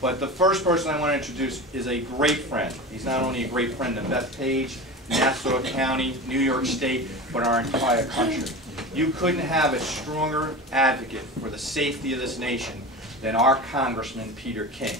But the first person I want to introduce is a great friend. He's not only a great friend of Bethpage, Nassau County, New York State, but our entire country. You couldn't have a stronger advocate for the safety of this nation than our Congressman Peter King.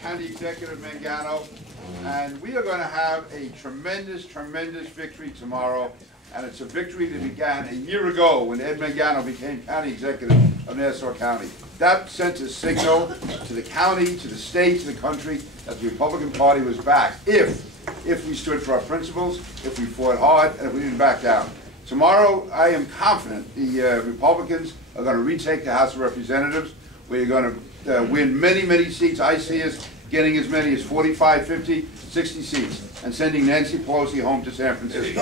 County Executive Mangano, and we are going to have a tremendous victory tomorrow, and it's a victory that began a year ago when Ed Mangano became County Executive of Nassau County. That sent a signal to the county, to the state, to the country that the Republican Party was back if we stood for our principles, if we fought hard, and if we didn't back down. Tomorrow, I am confident the Republicans are going to retake the House of Representatives. We're going to win many seats. I see us getting as many as 45, 50, 60 seats and sending Nancy Pelosi home to San Francisco.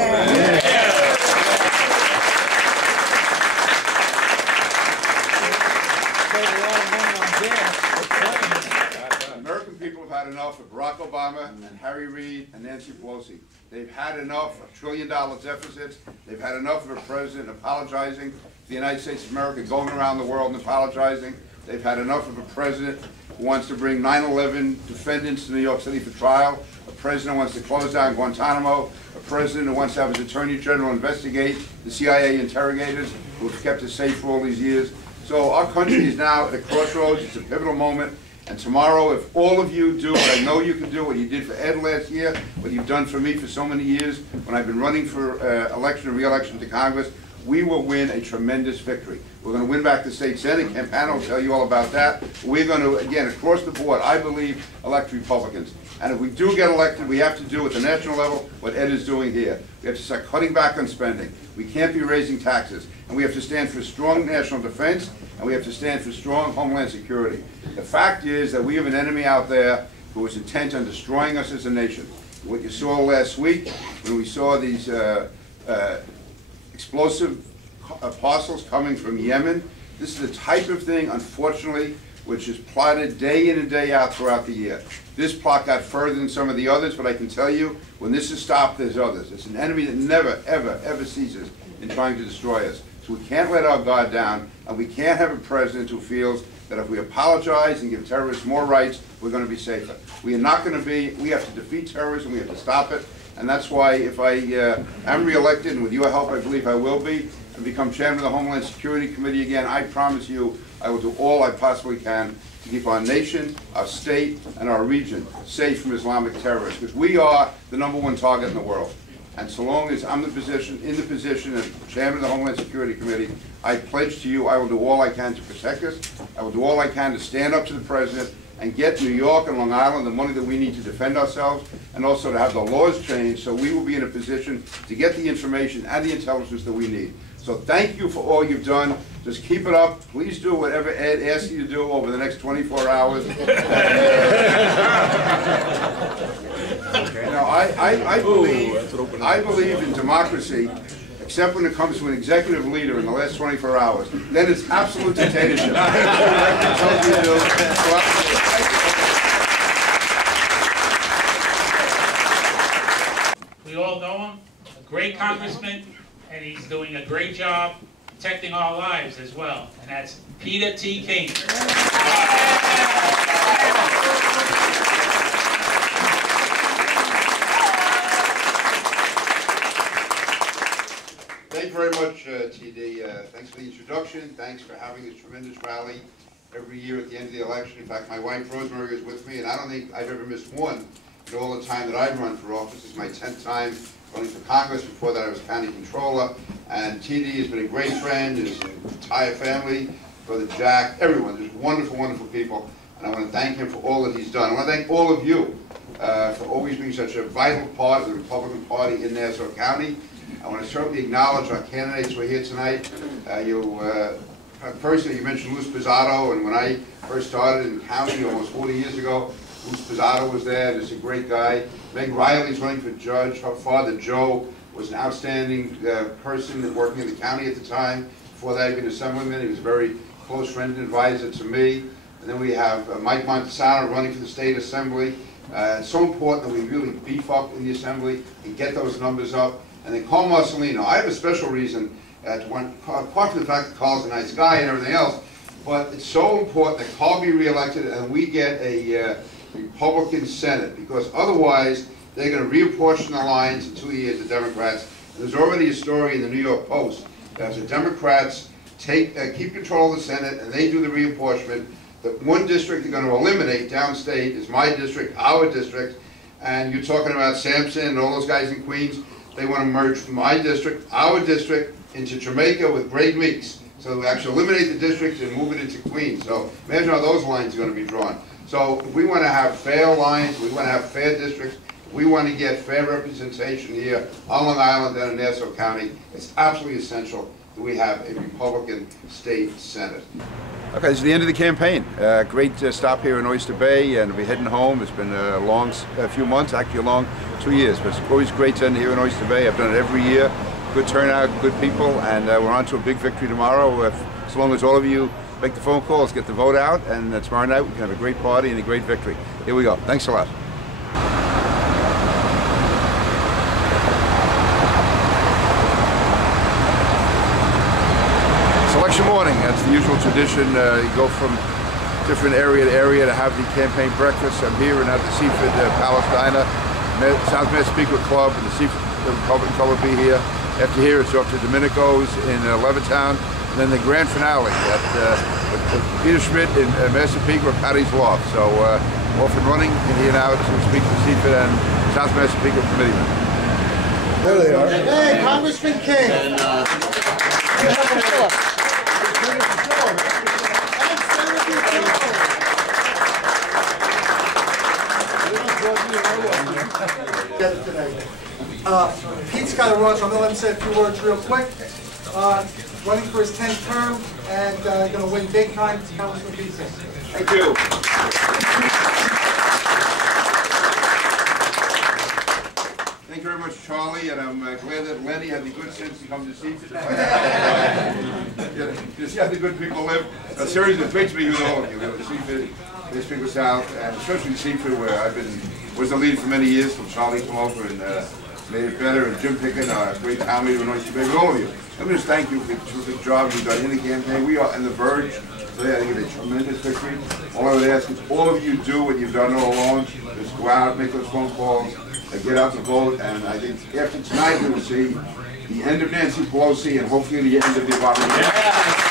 American people have had enough of Barack Obama and Harry Reid and Nancy Pelosi. They've had enough of trillion-dollar deficits. They've had enough of a president apologizing to the United States of America, going around the world and apologizing. They've had enough of a president who wants to bring 9/11 defendants to New York City for trial, a president who wants to close down Guantanamo, a president who wants to have his Attorney General investigate the CIA interrogators who have kept us safe for all these years. So our country is now at a crossroads. It's a pivotal moment. And tomorrow, if all of you do what I know you can do, what you did for Ed last year, what you've done for me for so many years, when I've been running for election and re-election to Congress, we will win a tremendous victory. We're going to win back the state Senate. Campana will tell you all about that. We're going to, again, across the board, I believe, elect Republicans. And if we do get elected, we have to do at the national level what Ed is doing here. We have to start cutting back on spending. We can't be raising taxes. And we have to stand for strong national defense, and we have to stand for strong homeland security. The fact is that we have an enemy out there who is intent on destroying us as a nation. What you saw last week, when we saw these explosive parcels coming from Yemen. This is the type of thing, unfortunately, which is plotted day in and day out throughout the year. This plot got further than some of the others, but I can tell you, when this is stopped, there's others. It's an enemy that never, ever ceases in trying to destroy us. So we can't let our guard down, and we can't have a president who feels that if we apologize and give terrorists more rights, we're going to be safer. We are not going to be. We have to defeat terrorism. We have to stop it. And that's why if I am reelected, and with your help I believe I will be, and become chairman of the Homeland Security Committee again, I promise you I will do all I possibly can to keep our nation, our state, and our region safe from Islamic terrorists, because we are the #1 target in the world. And so long as I'm in the position of chairman of the Homeland Security Committee, I pledge to you I will do all I can to protect us. I will do all I can to stand up to the president and get New York and Long Island the money that we need to defend ourselves, and also to have the laws changed so we will be in a position to get the information and the intelligence that we need. So thank you for all you've done. Just keep it up. Please do whatever Ed asks you to do over the next 24 hours. Now, I believe in democracy, except when it comes to an executive leader in the last 24 hours. Then it's absolute dictatorship. We all know him, a great congressman, and he's doing a great job protecting our lives as well. And that's Peter T. King. Thank you very much, TD. Thanks for the introduction. Thanks for having this tremendous rally every year at the end of the election. In fact, my wife Rosemary is with me, and I don't think I've ever missed one in all the time that I've run for office. This is my 10th time running for Congress. Before that, I was county controller. And TD has been a great friend, his entire family, Brother Jack, everyone. There's wonderful, wonderful people. And I want to thank him for all that he's done. I want to thank all of you for always being such a vital part of the Republican Party in Nassau County. I want to certainly acknowledge our candidates who are here tonight. First, you mentioned Luz Pizzato, and when I first started in the county almost 40 years ago, Luz Pizzato was there. He's a great guy. Meg Riley's running for judge. Her father, Joe, was an outstanding person working in the county at the time. Before that, he'd been an assemblyman. He was a very close friend and advisor to me. And then we have Mike Montesano running for the state assembly. It's so important that we really beef up in the assembly and get those numbers up. And then Carl Marcelino. I have a special reason to want, apart from the fact that Carl's a nice guy and everything else, but it's so important that Carl be reelected and we get a Republican Senate, because otherwise they're going to reapportion the lines in 2 years, the Democrats. And there's already a story in the New York Post that the Democrats keep control of the Senate and they do the reapportionment. The one district they're going to eliminate downstate is my district, our district, and you're talking about Sampson and all those guys in Queens. They want to merge my district, our district, into Jamaica with Great Meeks. So we actually eliminate the district and move it into Queens. So imagine how those lines are going to be drawn. So if we want to have fair lines, we want to have fair districts, we want to get fair representation here on Long Island and in Nassau County, it's absolutely essential that we have a Republican state Senate. Okay, this is the end of the campaign. Great stop here in Oyster Bay, and we're heading home. It's been a long few months, actually a long 2 years, but it's always great to end here in Oyster Bay. I've done it every year. Good turnout, good people, and we're on to a big victory tomorrow. As long as all of you make the phone calls, get the vote out, and tomorrow night we can have a great party and a great victory. Here we go. Thanks a lot. Election morning, that's the usual tradition. You go from different area to area to have the campaign breakfast. I'm here and at the Seafood Palace Diner, South Massapequa Club, and the Seafood Republican Club will be here. After here, it's off to Domenico's in Levittown, and then the grand finale at Peter Schmidt in Massapequa, Patty's Loft. So off and running, and here now to speak to Seafood and South Massapequa committeemen. There they are. Hey, Congressman King. Pete's got to run, so I'm going to let him say a few words real quick. Running for his 10th term and going to win big time. Congressman Pete King. Thank you. Thank you very much, Charlie, and I'm glad that Lenny had the good sense to come to see today. Just how the good people live. Seriously, it's great to be with all of you. Seafood, Massapequa South, and especially Seafood, where was the lead for many years, till Charlie came over and made it better, and Jim Pickett, great comedy to Oyster Bay, with all of you. Let me just thank you for the terrific job you've done in the campaign. We are on the verge today. I think it's a tremendous victory. All I would ask is all of you do what you've done all along. Just go out, make those phone calls, get out and vote, and I think after tonight we will see the end of Nancy Pelosi and hopefully the end of the Obama.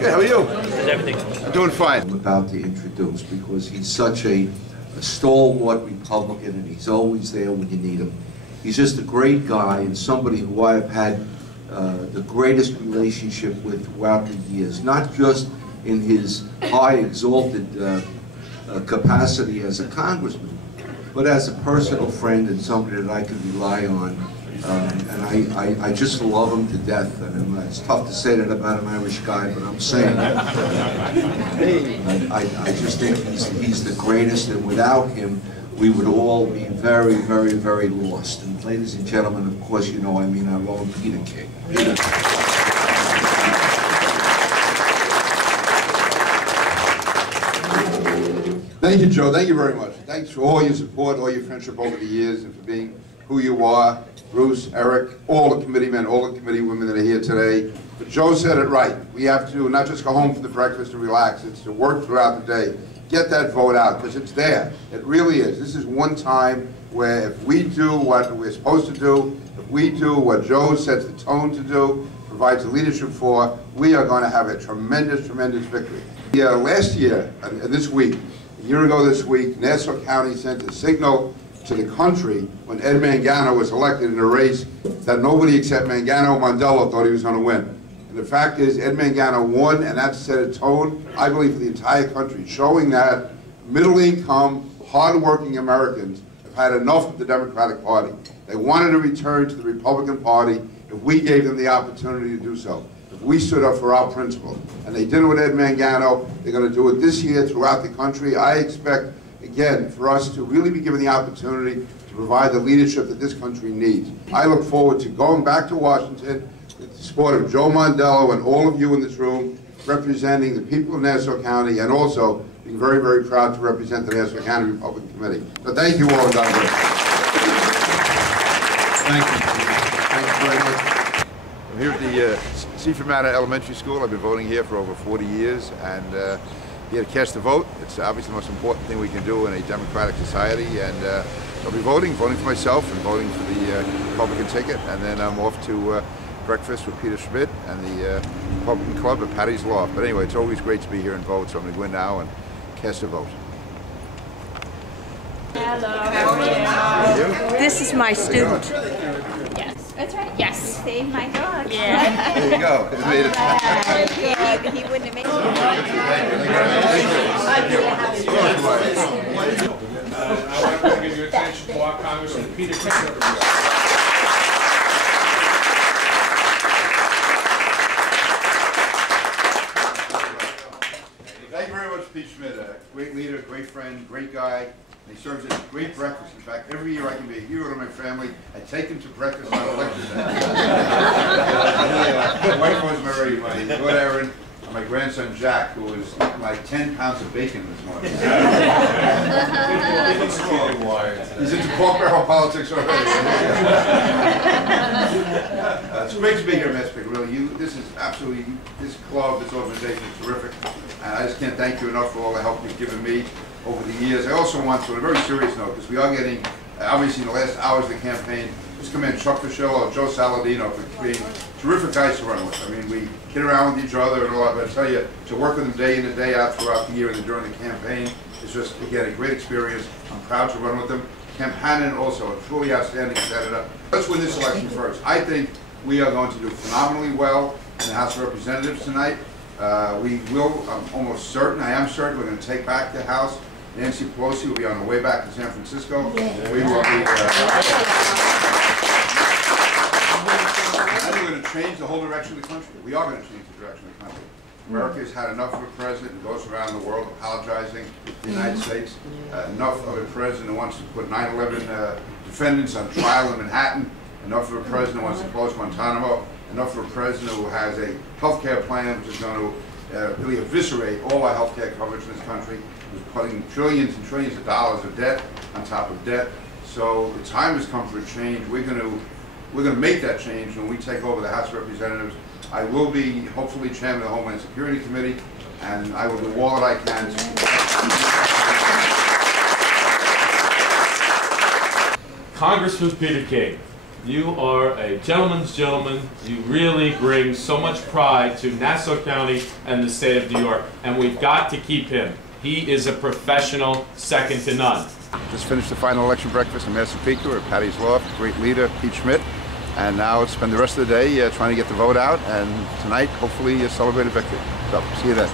Good, how are you? How's everything? I'm doing fine. I'm about to introduce, because he's such a stalwart Republican and he's always there when you need him. He's just a great guy and somebody who I have had the greatest relationship with throughout the years, not just in his high exalted capacity as a congressman, but as a personal friend and somebody that I can rely on. And I just love him to death. And it's tough to say that about an Irish guy, but I'm saying it. I just think he's the greatest, and without him, we would all be very, very, very lost. And ladies and gentlemen, of course, you know, I mean, our own Peter King. Thank you, Joe. Thank you very much. Thanks for all your support, all your friendship over the years, and for being who you are. Bruce, Eric, all the committeemen, all the committee women that are here today. But Joe said it right. We have to not just go home for the breakfast and relax. It's to work throughout the day. Get that vote out, because it's there. It really is. This is one time where if we do what we're supposed to do, if we do what Joe sets the tone to do, provides the leadership for, we are going to have a tremendous, tremendous victory. Last year, and this week, a year ago this week, Nassau County sent a signal to the country when Ed Mangano was elected in a race that nobody except Mangano Mandela thought he was going to win. And the fact is, Ed Mangano won, and that set a tone, I believe, for the entire country, showing that middle-income, hard-working Americans have had enough of the Democratic Party. They wanted to return to the Republican Party if we gave them the opportunity to do so. The We stood up for our principles. And they did it with Ed Mangano. They're going to do it this year throughout the country. I expect, again, for us to really be given the opportunity to provide the leadership that this country needs. I look forward to going back to Washington with the support of Joe Mondello and all of you in this room, representing the people of Nassau County, and also being very, very proud to represent the Nassau County Republican Committee. So thank you all, and God bless. Thank you. Thank you very much. I'm here at the Seaford Manor Elementary School. I've been voting here for over 40 years, and here to cast a vote. It's obviously the most important thing we can do in a democratic society, and I'll be voting for myself and voting for the Republican ticket, and then I'm off to breakfast with Peter Schmidt and the Republican Club at Patty's Loft. But anyway, it's always great to be here and vote, so I'm going to go in now and cast a vote. Hello, how are you? This is my student. Yes. That's right. Yes. You saved my dog. Yeah. There you go. It's made it. He wouldn't have made it. I want to give your attention to our Congressman Peter Schmidt. Thank you very much, Pete Schmidt. Great leader, great friend, great guy. He serves us great breakfast. In fact, every year I can be a hero to my family. I take him to breakfast on election day. My wife Rosemary, my daughter Erin, and my grandson Jack, who was eating like 10 pounds of bacon this morning. He's into pork barrel politics already. It's great to be here, Massapequa. Really, this is absolutely, this club, this organization is terrific. And I just can't thank you enough for all the help you've given me over the years. I also want to, on a very serious note, because we are getting, obviously in the last hours of the campaign, just commend Chuck Fischello or Joe Saladino for being terrific guys to run with. I mean, we kid around with each other and all that, but I tell you, to work with them day in and day out throughout the year and during the campaign is just, again, a great experience. I'm proud to run with them. Kemp Hannon, also a truly outstanding senator. Let's win this election first. I think we are going to do phenomenally well in the House of Representatives tonight. We will, I'm almost certain, I am certain, we're going to take back the House. Nancy Pelosi will be on the way back to San Francisco. Yeah. We will be, and we're going to change the whole direction of the country. We are going to change the direction of the country. America has had enough of a president who goes around the world apologizing to the United States. Enough of a president who wants to put 9/11 defendants on trial in Manhattan. Enough of a president who wants to close Guantanamo. Enough of a president who has a health care plan which is going to really eviscerate all our health care coverage in this country. Who's putting trillions and trillions of dollars of debt on top of debt. So the time has come for a change. We're going to make that change when we take over the House of Representatives. I will be hopefully chairman of the Homeland Security Committee, and I will do all that I can to. Congressman Peter King, you are a gentleman's gentleman. You really bring so much pride to Nassau County and the state of New York, and we've got to keep him. He is a professional, second to none. Just finished the final election breakfast in Massapequa at Patty's Loft. Great leader, Pete Schmidt. And now spend the rest of the day trying to get the vote out. And tonight, hopefully, celebrate a victory. So, see you then.